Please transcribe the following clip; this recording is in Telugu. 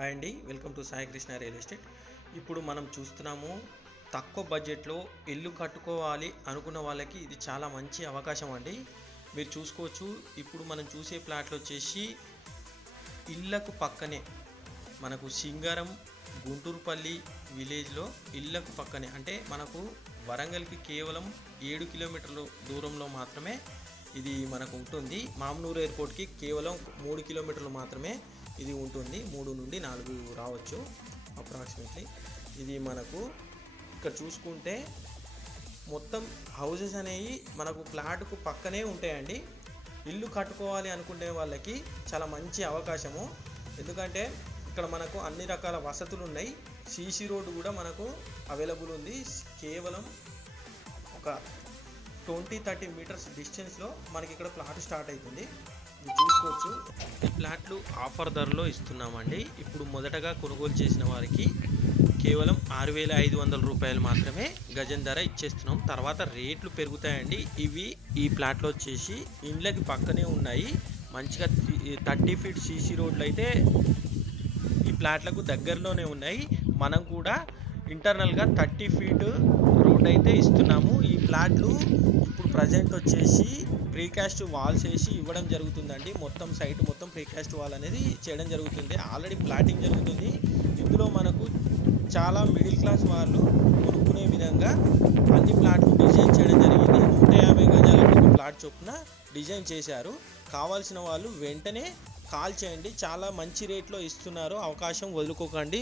హాయ్ అండి welcome to Sai Krishna real estate. ఇప్పుడు మనం చూస్తున్నాము తక్కువ బడ్జెట్లో ఇల్లు కట్టుకోవాలి అనుకున్న వాళ్ళకి ఇది చాలా మంచి అవకాశం అండి. మీరు చూసుకోవచ్చు ఇప్పుడు మనం చూసే ప్లాట్లు వచ్చేసి ఇళ్ళకు పక్కనే మనకు సింగారం గుంటూరుపల్లి విలేజ్లో ఇళ్ళకు పక్కనే అంటే మనకు వరంగల్కి కేవలం ఏడు కిలోమీటర్ల దూరంలో మాత్రమే ఇది మనకు ఉంటుంది. మామనూరు ఎయిర్పోర్ట్కి కేవలం మూడు కిలోమీటర్లు మాత్రమే ఇది ఉంటుంది. మూడు నుండి నాలుగు రావచ్చు అప్రాక్సిమేట్లీ. ఇది మనకు ఇక్కడ చూసుకుంటే మొత్తం హౌజెస్ అనేవి మనకు ప్లాట్కు పక్కనే ఉంటాయండి. ఇల్లు కట్టుకోవాలి అనుకునే వాళ్ళకి చాలా మంచి అవకాశము. ఎందుకంటే ఇక్కడ మనకు అన్ని రకాల వసతులు ఉన్నాయి. సీసీ రోడ్డు కూడా మనకు అవైలబుల్ ఉంది. కేవలం ఒక ట్వంటీ థర్టీ మీటర్స్ డిస్టెన్స్లో మనకి ఇక్కడ ప్లాట్ స్టార్ట్ అవుతుంది చూసుకోవచ్చు. ఈ ప్లాట్లు ఆఫర్ ధరలో ఇస్తున్నామండి. ఇప్పుడు మొదటగా కొనుగోలు చేసిన వారికి కేవలం ఆరు వేల ఐదు వందల రూపాయలు మాత్రమే గజం ధర ఇచ్చేస్తున్నాం. తర్వాత రేట్లు పెరుగుతాయండి. ఇవి ఈ ప్లాట్లో వచ్చేసి ఇండ్లకి పక్కనే ఉన్నాయి. మంచిగా థర్టీ ఫీట్ సీసీ రోడ్లు అయితే ఈ ప్లాట్లకు దగ్గరలోనే ఉన్నాయి. మనం కూడా ఇంటర్నల్గా థర్టీ ఫీట్ రోడ్ అయితే ఇస్తున్నాము. ఫ్లాట్లు ప్లాట్లు ఇప్పుడు ప్రజెంట్ వచ్చేసి ప్రీకాస్ట్ వాల్స్ వేసి ఇవ్వడం జరుగుతుందండి. మొత్తం సైట్ మొత్తం ప్రీకాస్ట్ వాల్ అనేది చేయడం జరుగుతుంది. ఆల్రెడీ ప్లాటింగ్ జరుగుతుంది. ఇందులో మనకు చాలా మిడిల్ క్లాస్ వాళ్ళు కొనుక్కునే విధంగా అన్ని ప్లాట్లు డిజైన్ చేయడం జరిగింది. నూట యాభై గజాలకు ఒక ప్లాట్ చొప్పున డిజైన్ చేశారు. కావాల్సిన వాళ్ళు వెంటనే కాల్ చేయండి. చాలా మంచి రేట్లో ఇస్తున్నారు. అవకాశం వదులుకోకండి.